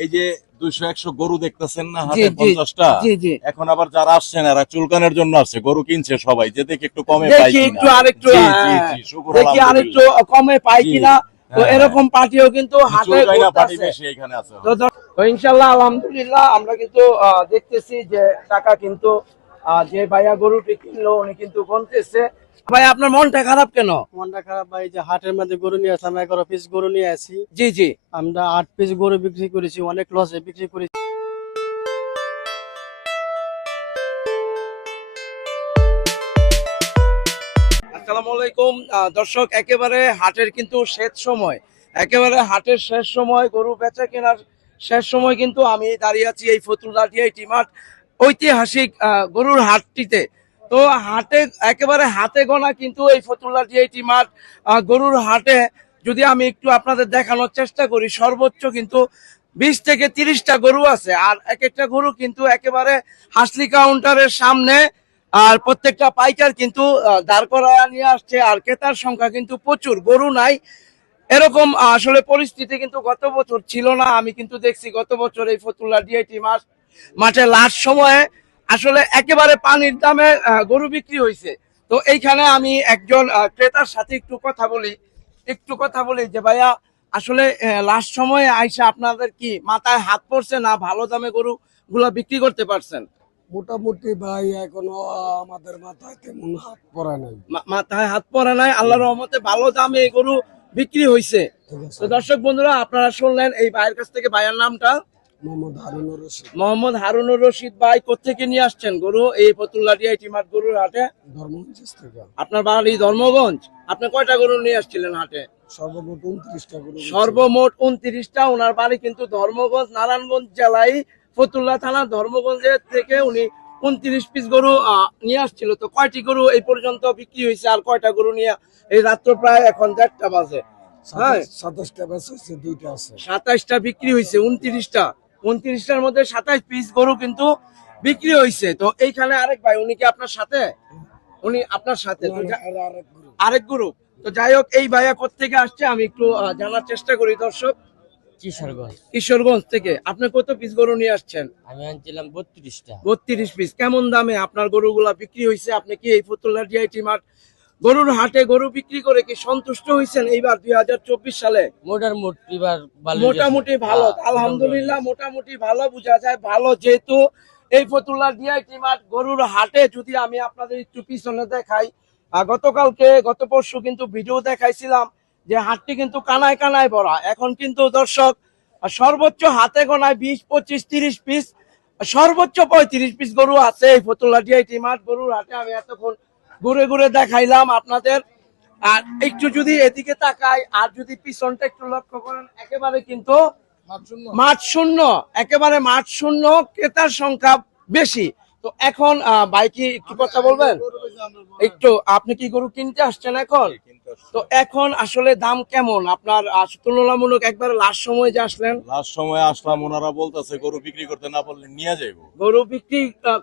এই যে দুইশো একশো গরু দেখতেছেন না জি, পঞ্চাশটা? এখন আবার যারা আসছেন এরা চুলকানের জন্য আসছে গরু কিনছে সবাই যে দেখি একটু কমে পাই একটু আরেকটু হ্যাঁ, দেখি আরেকটু কমে পাই কিনা। তো হ্যাঁ, এরকম পার্টিও কিন্তু এখানে আছে। তো ইনশাল্লাহ আলহামদুলিল্লাহ আমরা কিন্তু দেখতেছি যে টাকা কিন্তু যে ভাইয়া গরুটি কিনলো উনি কিন্তু গনতেছে। ভাই আপনার মনটা খারাপ কেন? মনটা খারাপ ভাই যে হাটের মধ্যে গরু নিয়ে আসলাম এগারো পিস গরু নিয়ে আসি। জি জি। আমরা আট পিস গরু বিক্রি করেছি অনেক লসে বিক্রি করেছি। আসসালামু আলাইকুম। দর্শক একেবারে হাটের কিন্তু শেষ সময়। একেবারে হাটের শেষ সময় গরু বেচা কেনার শেষ সময় কিন্তু আমি দাঁড়িয়ে আছি এই ফতুল্লাটিয়া টিমাট ঐতিহাসিক গরুর হাটটিতে। তো হাটে, একেবারে হাতে গোনা কিন্তু এই ফতুল্লাটিয়া টিমাট মাঠ গরুর হাটে যদি আমি একটু আপনাদের দেখানোর চেষ্টা করি, সর্বোচ্চ কিন্তু বিশ থেকে তিরিশটা গরু আছে। আর এক একটা গরু কিন্তু একেবারে হাসলি কাউন্টারের সামনে, আর প্রত্যেকটা পাইকার কিন্তু দাঁড় করায় নিয়ে আসছে, আর ক্রেতার সংখ্যা কিন্তু প্রচুর, গরু নাই। এরকম, আসলে পরিস্থিতি কিন্তু গত বছর ছিল না, আমি কিন্তু দেখছি গত বছর এই ফতুল্লা ডিআইটি মাস মাঠে লাস্ট সময়ে আসলে একেবারে পানির দামে গরু বিক্রি হয়েছে তো এইখানে আমি একজন ক্রেতার সাথে একটু কথা বলি। একটু কথা বলি যে ভাইয়া আসলে লাস্ট সময়ে আইসা আপনাদের কি মাথায় হাত পড়ছে না ভালো দামে গরু গুলা বিক্রি করতে পারছেন? মোটামুটি ভাই এখনও আমাদের মাথায় তেমন হাত পড়া নাই। মাথায় হাত পড়ে নাই আল্লাহর রহমতে ভালো দামে এই গরু বিক্রি হয়েছে তো দর্শক বন্ধুরা আপনারা শুনলেন এই ভাইয়ের কাছ থেকে ভাইয়ের নামটা। মোহাম্মদ হারুনুর রশিদ। ভাই কোথেকে নিয়ে আসছেন? গরু এই ফতুল্লাটিয়া গরুর হাটে। আপনার বাড়ি ধর্মগঞ্জ? আপনি কয়টা গরু নিয়ে আসছিলেন হাটে? সর্বমোট উনত্রিশটা গরু সর্বমোট উনত্রিশটা ওনার বাড়ি কিন্তু ধর্মগঞ্জ নারায়ণগঞ্জ জেলায়। ফতুল্লা থানা ধর্মগঞ্জের থেকে উনি উনত্রিশ পিস গরু নিয়ে আসছিল। তো কয়টি গরু এই পর্যন্ত বিক্রি হয়েছে আর কয়টা গরু নিয়ে এই রাত্র প্রায় এখন দেড়টা বাজে? হ্যাঁ। সাতাশটা বেচ হয়েছে দুইটা আছে। সাতাইশটা বিক্রি হয়েছে উনত্রিশটা। উনত্রিশটার মধ্যে সাতাইশ পিস গরু কিন্তু বিক্রি হয়েছে তো এইখানে আরেক ভাই উনি কি আপনার সাথে? উনি আপনার সাথে। আরেক গরু গ্রুপ তো যাই হোক এই ভাইয়া থেকে আসছে আমি একটু জানার চেষ্টা করি দর্শক। কিশোরগঞ্জ। কিশোরগঞ্জ থেকে। আপনি কত পিস গরু নিয়ে আসছেন? আমি আনছিলাম বত্রিশটা। বত্রিশ পিস কেমন দামে আপনার গরুগুলা বিক্রি হয়েছে আপনি কি এই ফতুল্লা ডিআইটি মাঠ গরুর হাটে গরু বিক্রি করে কি সন্তুষ্ট হয়েছেন এইবার দুই হাজার চব্বিশ সালে? মোটামুটি মোটামুটি ভালো। আলহামদুলিল্লাহ মোটামুটি। ভালো বোঝা যায় ভালো। যেহেতু এই ফতুল্লা ডিআইটি মাঠ গরুর হাটে যদি আমি আপনাদের একটু পিছনে দেখাই গতকালকে গত পরশু কিন্তু ভিডিও দেখাইছিলাম যে হাটটি কিন্তু কানায় কানায় ভরা। এখন কিন্তু দর্শক সর্বোচ্চ হাতে গোনায় বিশ পঁচিশ তিরিশ পিস সর্বোচ্চ পঁয়ত্রিশ পিস গরু আছে এই ফতুল্লা ডিআইটি মাঠ গরুর হাটে। আমি এতক্ষণ ঘুরে ঘুরে দেখাইলাম আপনাদের। আর একটু যদি এদিকে তাকাই, আর যদি পিছনটা একটু লক্ষ্য করেন, একেবারে কিন্তু মাঠ শূন্য। একেবারে মাঠ শূন্য, ক্রেতার সংখ্যা বেশি। তো এখন বাইকি একটু কথা বলবেন? একটু, আপনি কি গরু কিনতে আসছেন এখন? তো এখন আসলে দাম কেমন? আপনার তুলনামূলক একবার লাস্ট সময় যে আসলেন? লাস্ট সময় আসলাম ওনারা বলতেছে গরু বিক্রি করতে না পারলে নিয়ে যাইবো। গরু বিক্রি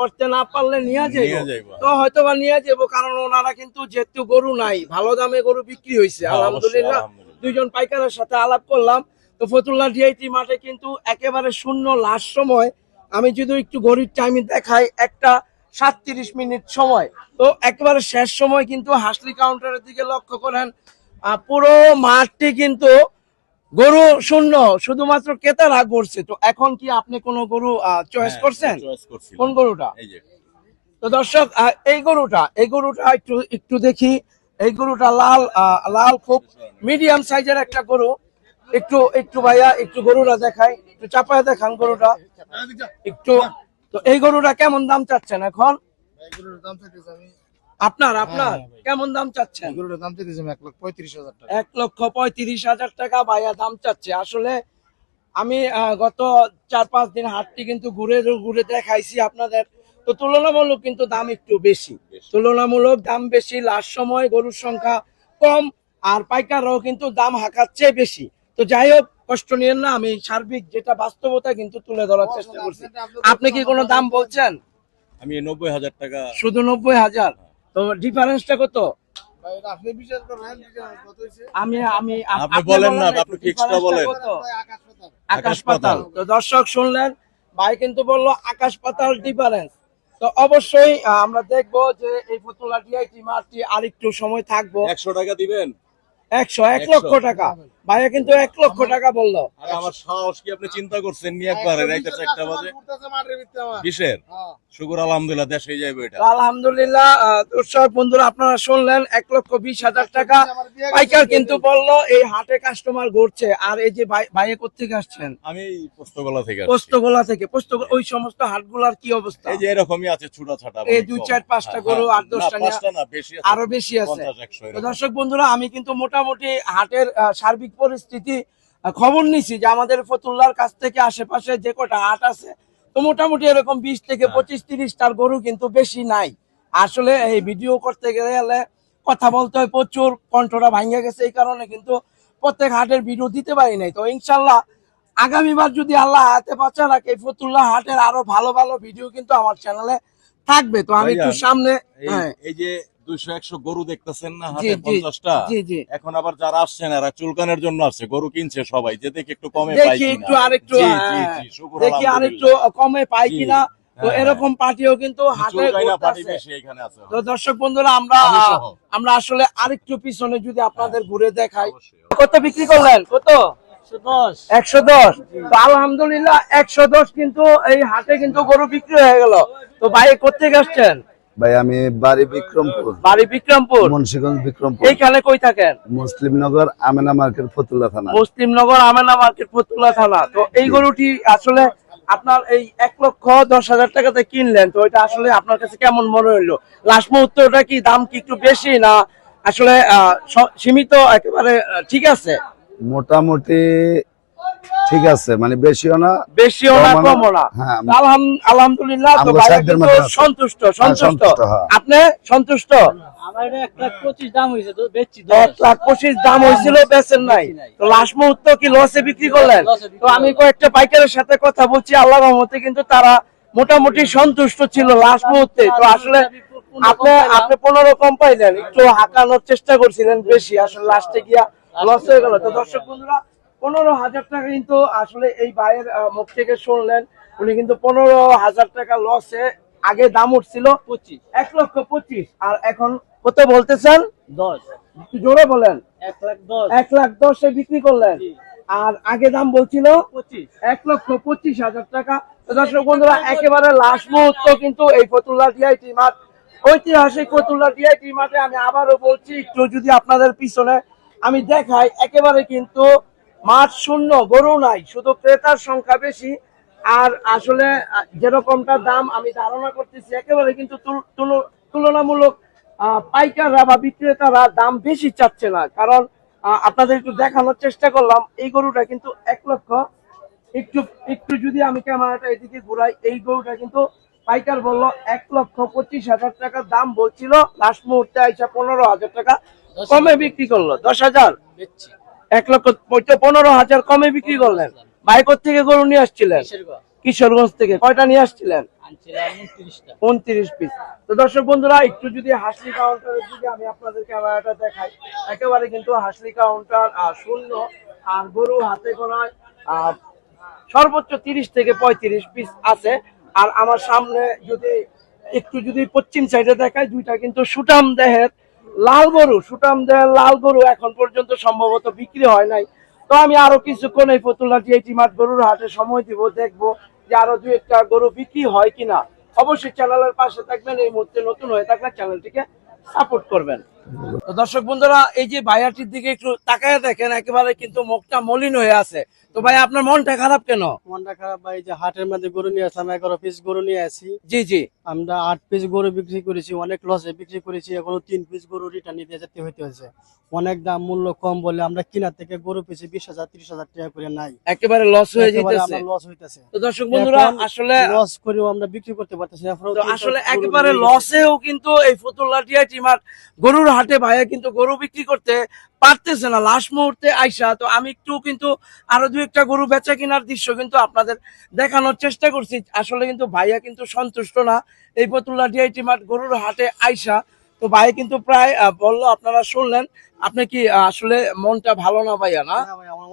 করতে না পারলে নিয়ে যাইবো? তো হয়তো বা নিয়ে যাব কারণ ওনারা কিন্তু যেহেতু গরু নাই ভালো দামে গরু বিক্রি হয়েছে হ্যাঁ, আলহামদুলিল্লাহ। দুইজন পাইকারের সাথে আলাপ করলাম। তো ফতুল্লা ডিআইটি মাঠে কিন্তু একেবারে শূন্য লাস্ট সময়। আমি যদি একটু ঘড়ির টাইম দেখাই একটা সাতত্রিশ মিনিট সময়। তো একেবারে শেষ সময় কিন্তু হাসলি কাউন্টারের দিকে লক্ষ্য করেন। পুরো মাঠটি কিন্তু গরু শূন্য শুধুমাত্র ক্রেতারা করছে তো এখন কি আপনি কোনো গরু চয়েস হ্যাঁ, করছেন? কোন গরুটা? এই তো দর্শক এই গরুটা এই গরুটা একটু একটু দেখি। এই গরুটা লাল আহ, লাল খুব মিডিয়াম সাইজের একটা গরু। একটু একটু ভাইয়া একটু গরুটা দেখাই। একটু চাপায় দেখান গরুটা। একটু তো এই গরুটা কেমন দাম চাচ্ছেন এখন? আপনার আপনার কেমন দাম চাচ্ছেন? দাম চাইতেছি এক লাখ পঁয়ত্রিশ হাজার টাকা। এক লক্ষ পঁয়ত্রিশ হাজার টাকা ভাইয়া দাম চাচ্ছে। আসলে আমি গত চার পাঁচ দিন হাটটি কিন্তু ঘুরে ঘুরে দেখাইছি আপনাদের। তো তুলনামূলক কিন্তু দাম একটু বেশি। তুলনামূলক দাম বেশি লাস্ট সময় গরুর সংখ্যা কম আর পাইকাররাও কিন্তু দাম হাঁকাচ্ছে বেশি। তো যাই হোক কষ্ট নিয়েন না আমি সার্বিক যেটা বাস্তবতা কিন্তু তুলে ধরার চেষ্টা করছি। আপনি কি কোনো দাম বলছেন? আমি নব্বই হাজার টাকা। শুধু নব্বই হাজার? তো ডিফারেন্সটা কত? আমি আমি আপনি বলেন না, আপনি বলেন। আকাশ পাতাল। তো দর্শক শুনলেন ভাই কিন্তু বলল আকাশ পাতাল ডিফারেন্স। তো অবশ্যই আমরা দেখব যে এই ডিআইটি আরেকটু সময় থাকব। একশো টাকা দিবেন? একশো এক লক্ষ টাকা। ভাইয়া কিন্তু এক লক্ষ টাকা বলল। আমার সাহস কি আপনি চিন্তা করছেন? নিয়ে একবারে রাইতে চারটা বাজে। হ্যাঁ। শুকুর আলহামদুলিল্লাহ দেশে যাইবে এটা। আলহামদুলিল্লাহ দর্শক বন্ধুরা আপনারা শুনলেন এক লক্ষ বিশ হাজার টাকা। পাইকার কিন্তু বলল এই হাটে কাস্টমার ঘুরছে। আর এই যে ভাই ভাইয়ে কোথেকে আসছেন? আমি পোস্তগোলা থেকে পোস্তগোলা থেকে। পোস্ত ওই সমস্ত হাটগুলার কি অবস্থা? এই যে এরকমই আছে ছুটা ছাটা এই দুই চার পাঁচটা গরু, আট দশটা আরও বেশি আছে। দর্শক বন্ধুরা আমি কিন্তু মোটামুটি হাটের সার্বিক পরিস্থিতি খবর নিছি যে আমাদের ফতুল্লার কাছ থেকে আশেপাশে যে কটা হাট আছে তো মোটামুটি এরকম বিশ থেকে হ্যাঁ। পঁচিশ তিরিশটার গরু কিন্তু বেশি নাই। আসলে এই ভিডিও করতে গেলে কথা বলতে হয় প্রচুর কণ্ঠটা ভাঙ্গে গেছে এই কারণে কিন্তু প্রত্যেক হাটের ভিডিও দিতে পারি নাই। তো ইনশাল্লাহ আগামীবার যদি আল্লাহ হাতে বাঁচা রাখে ফতুল্লাহ হাটের আরও ভালো ভালো ভিডিও কিন্তু আমার চ্যানেলে থাকবে। তো আমি একটু সামনে হ্যাঁ। এই যে দুইশো একশো গরু দেখতেছেন না হাতে পঞ্চাশটা? এখন আবার যারা আসছেন এরা চুলকানের জন্য আসছে গরু কিনছে সবাই যে দেখি একটু কমে পাই একটু আরেকটু জি, হ্যাঁ, শুকুর দেখি আরেকটু কমে পাই কিনা। তো হ্যাঁ, এরকম পার্টিও কিন্তু হাটে চুলকাইনা পার্টি ঘুরতাছে। বেশি এখানে আছে। তো দর্শক বন্ধুরা আমরা। আমরা আসলে আরেকটু পিছনে যদি আপনাদের ঘুরে দেখাই। কত বিক্রি করলেন? কত? একশো দশ। তো আলহামদুলিল্লাহ একশো দশ কিন্তু এই হাটে কিন্তু গরু বিক্রি হয়ে গেল। তো ভাই কোথেকে আসছেন? ভাই আমি বাড়ি বিক্রমপুর। বাড়ি বিক্রমপুর? মুন্সিগঞ্জ বিক্রমপুর। এইখানে কই থাকেন? মুসলিমনগর আমেনা মার্কেট ফতুল্লা থানা। মুসলিমনগর আমেনা মার্কেট ফতুল্লা থানা। তো এই গরুটি আসলে আপনার এই এক লক্ষ দশ হাজার টাকাতে কিনলেন তো এটা আসলে আপনার কাছে কেমন মনে হইল? লাস্ট মুহূর্তে ওটা কি দাম কি একটু বেশি না আসলে সীমিত একেবারে ঠিক আছে? মোটামুটি ঠিক আছে মানে বেশিও না বেশিও না কমও না। হ্যাঁ আলহামদুলিল্লাহ তো। সন্তুষ্ট হ্যাঁ, সন্তুষ্ট। সন্তুষ্ট, হ্যাঁ। আপনি সন্তুষ্ট? আমার এটা এক লাখ পঁচিশ দাম হয়েছে তো বেচছি এক লাখ পঁচিশ দাম হয়েছিল বেচেন নাই। তো লাস্ট মুহূর্ত কি লসে বিক্রি করলেন? লসে বিক্রি তো আমি কয়েকটা পাইকারের সাথে কথা বলছি আল্লাহ কিন্তু তারা মোটামুটি সন্তুষ্ট ছিল লাস্ট মুহূর্তে। তো আসলে আপনি আপনি পনেরো কম পাইলেন একটু হাঁকানোর চেষ্টা করছিলেন বেশি। আসলে লাস্টে গিয়া লস হয়ে গেল। তো দর্শক বন্ধুরা পনেরো হাজার টাকা কিন্তু আসলে এই ভাইয়ের মুখ থেকে শুনলেন। উনি কিন্তু পনেরো হাজার টাকা লসে আগে দাম উঠছিল পঁচিশ। এক লক্ষ পঁচিশ। আর এখন কত বলতেছেন? দশ। জোরে বলেন। এক লাখ দশ। এক লাখ দশে বিক্রি করলেন। আর আগে দাম বলছিল পঁচিশ। এক লক্ষ পঁচিশ হাজার টাকা। দর্শক বন্ধুরা একেবারে লাস্ট মুহূর্ত কিন্তু এই ফতুল্লা ডিআইটি মাঠ ঐতিহাসিক ফতুল্লা ডিআইটি মাঠে আমি আবারও বলছি একটু যদি আপনাদের পিছনে আমি দেখাই একেবারে কিন্তু মাঠ শূন্য, গরু নাই, শুধু ক্রেতার সংখ্যা বেশি। আর আসলে যেরকমটা দাম আমি ধারণা করতেছি, একেবারে কিন্তু তুল- তুল- তুলনামূলক পাইকাররা বা বিক্রেতারা দাম বেশি চাচ্ছে না। কারণ আপনাদের একটু দেখানোর চেষ্টা করলাম, এই গরুটা কিন্তু এক লক্ষ। একটু একটু যদি আমি ক্যামেরাটা এদিকে ঘুরাই, এই গরুটা কিন্তু পাইকার বলল এক লক্ষ পঁচিশ হাজার টাকা দাম বলছিল। লাস্ট মুহূর্তে আইসা পনেরো হাজার টাকা কমে বিক্রি করল, দশ হাজার। এক লক্ষ পনেরো হাজার কমে বিক্রি করলেন। বাইকর থেকে গরু নিয়ে আসছিলেন। কিশোরগঞ্জ। থেকে কয়টা নিয়ে আসছিলেন? উনত্রিশ পিস তো দর্শক বন্ধুরা একটু যদি হাসলি কাউন্টারের দিকে আমি আপনাদের ক্যামেরাটা দেখাই একেবারে কিন্তু হাসলি কাউন্টার আহ, শূন্য আর গরু হাতে গোনায় আহ, সর্বোচ্চ তিরিশ থেকে পঁয়ত্রিশ পিস আছে। আর আমার সামনে যদি একটু যদি পশ্চিম সাইডে দেখায় দুইটা কিন্তু সুটাম দেহের লাল গরু, সুটাম দেয় লাল গরু এখন পর্যন্ত সম্ভবত বিক্রি হয় নাই। তো আমি আরও কিছুক্ষণ এই ফতুল্লা টিআইটি মাঠ গরুর হাটে সময় দিব, দেখব যে আরও দু একটা গরু বিক্রি হয় কিনা। অবশ্যই চ্যানেলের পাশে থাকবেন, এই মুহূর্তে নতুন হয়ে থাকলে চ্যানেলটিকে সাপোর্ট করবেন। দর্শক বন্ধুরা এই যে ভাইয়াটির দিকে একটু তাকায় দেখেন একেবারে কিন্তু মুখটা মলিন হয়ে আছে। তো ভাই আপনার মনটা খারাপ কেন? মনটা খারাপ ভাই যে হাটের মধ্যে গরু নিয়ে আসলাম এগারো পিস গরু নিয়ে আসি। জি জি। আমরা আট পিস গরু বিক্রি করেছি অনেক লসে বিক্রি করেছি এখনও তিন পিস গরু রিটার্ন নিতে যেতে হইতে হয়েছে অনেক দাম মূল্য কম বলে আমরা কিনা থেকে গরু পিছে বিশ হাজার ত্রিশ হাজার টাকা করে নাই। একেবারে লস হয়ে যেতেছে। লস হইতেছে। তো দর্শক বন্ধুরা আসলে লস করেও আমরা বিক্রি করতে পারতেছি আসলে একেবারে লসেও কিন্তু এই ফতুল্লা টিআইটি মাঠ গরুর হাটে ভাইয়া কিন্তু গরু বিক্রি করতে পারতেছে না। লাস্ট মুহূর্তে আইসা তো আমি একটু কিন্তু আরও দু একটা গরু বেচা কেনার দৃশ্য কিন্তু আপনাদের দেখানোর চেষ্টা করছি। আসলে কিন্তু ভাইয়া কিন্তু সন্তুষ্ট না। এই ফতুল্লা ডিআইটি মাঠ গরুর হাটে আইসা তো ভাই কিন্তু প্রায় বলল আপনারা শুনলেন আপনি কি আসলে মনটা ভালো না ভাইয়া না?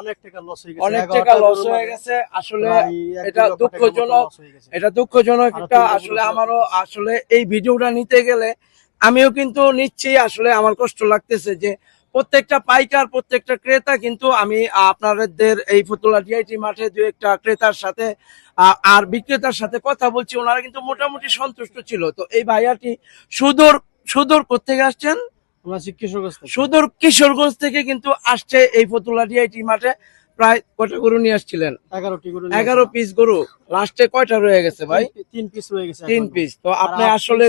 অনেক টাকা লস হয়ে গেছে। অনেক টাকা লস হয়ে গেছে। আসলে এটা দুঃখজনক। এটা দুঃখজনক একটা আসলে আমারও আসলে এই ভিডিওটা নিতে গেলে আমিও কিন্তু নিচ্ছি আসলে আমার কষ্ট লাগতেছে যে প্রত্যেকটা পাইকার প্রত্যেকটা ক্রেতা কিন্তু আমি আপনাদের এই ফতুল্লা ডিআইটি মাঠে দু একটা ক্রেতার সাথে আর বিক্রেতার সাথে কথা বলছি ওনারা কিন্তু মোটামুটি সন্তুষ্ট ছিল। তো এই ভাইয়াটি সুদূর সুদূর কোথেকে আসছেন? কিশোরগঞ্জ সুদূর কিশোরগঞ্জ থেকে কিন্তু আসছে এই ফতুল্লা ডিআইটি মাঠে। প্রায় কটা গরু নিয়ে আসছিলেন? এগারোটি গরু এগারো পিস গরু। লাস্টে কয়টা রয়ে গেছে ভাই? তিন- পিস রয়ে গেছে তিন পিস তো আপনি আসলে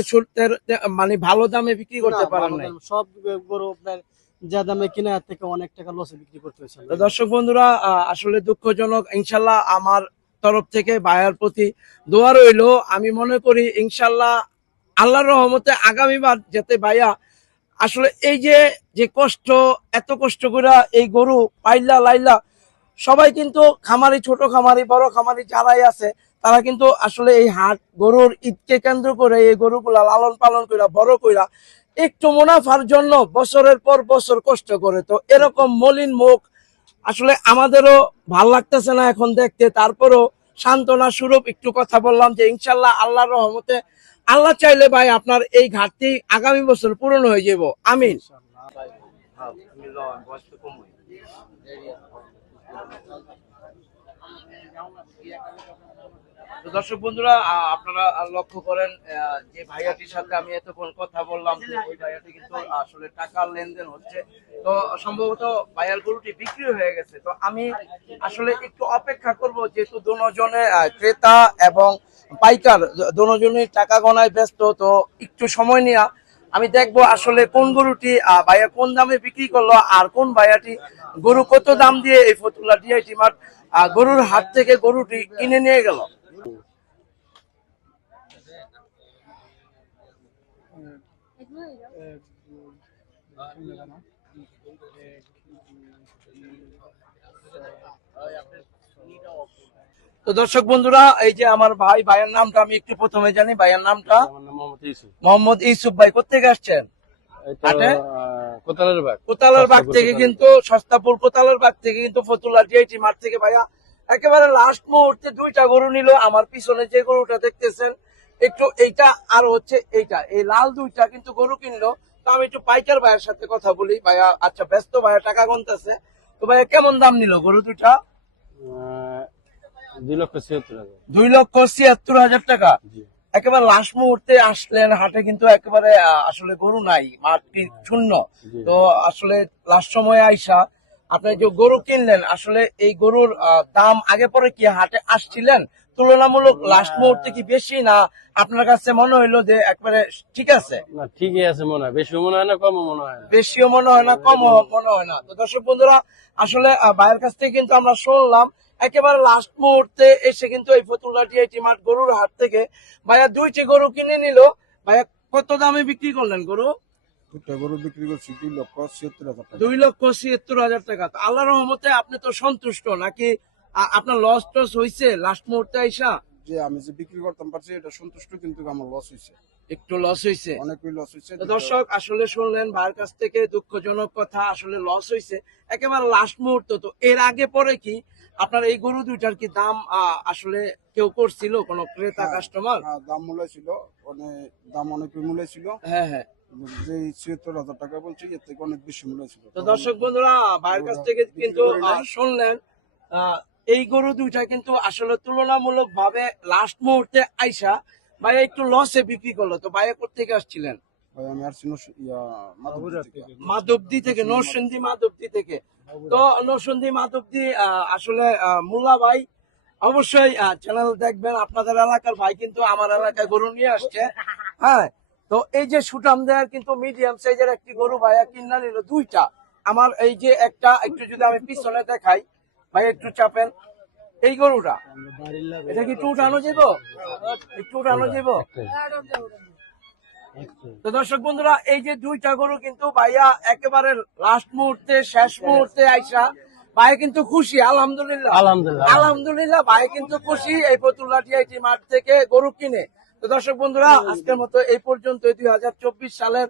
মানে ভালো দামে বিক্রি করতে পারেন দাম। সব গরু আপনার যা দামে কিনা থেকে অনেক টাকা লসে বিক্রি করতে হয়েছে। দর্শক বন্ধুরা আসলে দুঃখজনক ইনশাল্লাহ আমার তরফ থেকে ভাইয়ার প্রতি দোয়া রইল। আমি মনে করি ইনশাল্লাহ আল্লাহর রহমতে আগামীবার যাতে ভাইয়া আসলে এই যে যে কষ্ট এত কষ্ট করে এই গরু পাইলা লাইলা সবাই কিন্তু খামারি ছোট খামারি বড় খামারি যারাই আছে তারা কিন্তু আসলে এই হাট গরুর ঈদকে কেন্দ্র করে এই গরুগুলা লালন পালন কইরা বড় কইরা একটু মুনাফার জন্য বছরের পর বছর কষ্ট করে তো এরকম মলিন মুখ আসলে আমাদেরও ভালো লাগতেছে না এখন দেখতে তারপরও সান্ত্বনা স্বরূপ একটু কথা বললাম যে ইনশাল্লাহ আল্লাহর রহমতে আল্লাহ চাইলে ভাই আপনার এই ঘাটতি আগামী বছর পূরণ হয়ে যাব আমিন দর্শক বন্ধুরা আপনারা লক্ষ্য করেন যে ভাইয়াটির সাথে আমি এতক্ষণ কথা বললাম যে ওই ভাইয়াটি কিন্তু আসলে টাকার লেনদেন হচ্ছে। তো সম্ভবত ভাইয়ার গরুটি বিক্রি হয়ে গেছে। তো আমি আসলে একটু অপেক্ষা করব যেহেতু দুজনে ক্রেতা এবং পাইকার দুজনে টাকা গণায় ব্যস্ত, তো একটু সময় নিয়ে আমি দেখব আসলে কোন গরুটি ভাইয়া কোন দামে বিক্রি করল আর কোন ভাইয়াটি গরু কত দাম দিয়ে এই ফতুল্লা ডিআইটি মাঠ গরুর হাত থেকে গরুটি কিনে নিয়ে গেল? তো দর্শক বন্ধুরা এই যে আমার ভাই ভাইয়ের নামটা আমি একটু প্রথমে জানি ভাইয়ের নামটা? মোহাম্মদ ইউসুফ। ভাই কোথেকে আসছেন? হাটে? কোথালের বাগ কোতালার বাগ থেকে কোতালের। কিন্তু সস্তাপুর কোতালার বাগ থেকে কিন্তু ফতুল্লা ডিআইটি মাঠ থেকে ভাইয়া একেবারে লাস্ট মুহূর্তে দুইটা গরু নিল আমার পিছনে যে গরুটা দেখতেছেন। একটু এইটা আর হচ্ছে এইটা এই লাল দুইটা কিন্তু গরু কিনলো। তো আমি একটু পাইকার ভাইয়ের সাথে কথা বলি। ভাইয়া আচ্ছা ব্যস্ত ভাইয়া টাকা গুনতেছে। তো ভাইয়া কেমন দাম নিল গরু দুইটা? দুই লক্ষ ছিয়াত্তর হাজার। দুই লক্ষ ছিয়াত্তর হাজার টাকা। জি। একেবারে লাস্ট মুহূর্তে আসলেন হাটে কিন্তু একেবারে আসলে গরু নাই মাঠটি শূন্য। তো আসলে লাস্ট সময় আইসা আপনি যে গরু কিনলেন আসলে এই গরুর দাম আগে পরে কি হাটে আসছিলেন? তুলনামূলক লাস্ট মুহূর্তে কি বেশি না আপনার কাছে মনে হইল যে একবারে ঠিক আছে? না ঠিকই আছে মনে হয়। বেশি মনে হয় না কম মনে হয় না। বেশিও মনে হয় না কমও মনে হয় না। তো দর্শক বন্ধুরা আসলে ভাইয়ের কাছ থেকে কিন্তু আমরা শুনলাম একেবারে লাস্ট মুহূর্তে এসে কিন্তু এই ফতুল্লা ডিআইটি মাঠ গরুর হাট থেকে ভাইয়া দুইটি গরু কিনে নিল। ভাইয়া কত দামে বিক্রি করলেন গরু? দুটা গরু বিক্রি করছি দুই লক্ষ ছিয়াত্তর হাজার টাকা। দুই লক্ষ ছিয়াত্তর হাজার টাকা। আল্লাহ রহমতে আপনি তো সন্তুষ্ট নাকি আপনার লস টস হয়েছে লাস্ট মুহূর্তে আইসা? যে আমি যে বিক্রি করতাম পারছি এটা সন্তুষ্ট কিন্তু আমার লস হয়েছে একটু লস হয়েছে অনেকই লস হয়েছে দর্শক আসলে শুনলেন ভাইয়ের কাছ থেকে দুঃখজনক কথা আসলে লস হয়েছে একেবারে লাস্ট মুহূর্ত। তো এর আগে পরে কি আপনার এই গরু দুইটার কি দাম আসলে কেউ করছিল? কোন ক্রেতা হ্যাঁ, কাস্টমার হ্যাঁ, দাম মূল্য ছিল। অনেক দাম অনেক মূল্য ছিল। হ্যাঁ হ্যাঁ। যে ছিয়াত্তর হাজার টাকা বলছি এর থেকে অনেক বেশি মূল্য ছিল। তো দর্শক বন্ধুরা ভাইয়ের কাছ থেকে কিন্তু শুনলেন আহ, এই গরু দুইটা কিন্তু আসলে তুলনামূলক ভাবে লাস্ট মুহূর্তে আইসা একটু লসে বিক্রি করল। তো ভাইয়া কোথেকে আসছিলেন? আমি আসছি। মাধবদী থেকে। নরসিংদী মাধবদী থেকে। তো নরসিংদী মাধবদী আহ, আসলে মুল্লা ভাই অবশ্যই চ্যানেল দেখবেন। আপনাদের এলাকার ভাই কিন্তু আমার এলাকায় গরু নিয়ে আসছে। হ্যাঁ তো এই যে সুটাম দেয়ার কিন্তু মিডিয়াম সাইজের একটি গরু ভাইয়া কিনা নিল দুইটা। আমার এই যে একটা একটু যদি আমি পিছনে দেখাই ভাই একটু চাপেন। এই গরুটা এটা কি একটু উঠানো যাব একটু উঠানো যাব তো দর্শক বন্ধুরা এই যে দুইটা গরু কিন্তু ভাইয়া একেবারে লাস্ট মুহূর্তে শেষ মুহূর্তে আইসা ভাই কিন্তু খুশি আলহামদুলিল্লাহ। আলহামদুলিল্লাহ। আলহামদুলিল্লাহ ভাই কিন্তু খুশি এই পতুল্লা টিআইটি মাঠ থেকে গরু কিনে। তো দর্শক বন্ধুরা আজকের মতো এই পর্যন্ত দুই হাজার চব্বিশ সালের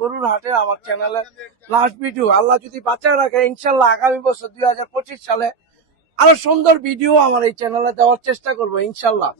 গরুর হাটে আমার চ্যানেলে লাস্ট ভিডিও আল্লাহ যদি বাঁচায় রাখে ইনশাল্লাহ আগামী বছর দুই হাজার পঁচিশ সালে আরও সুন্দর ভিডিও আমার এই চ্যানেলে দেওয়ার চেষ্টা করব ইনশাল্লাহ।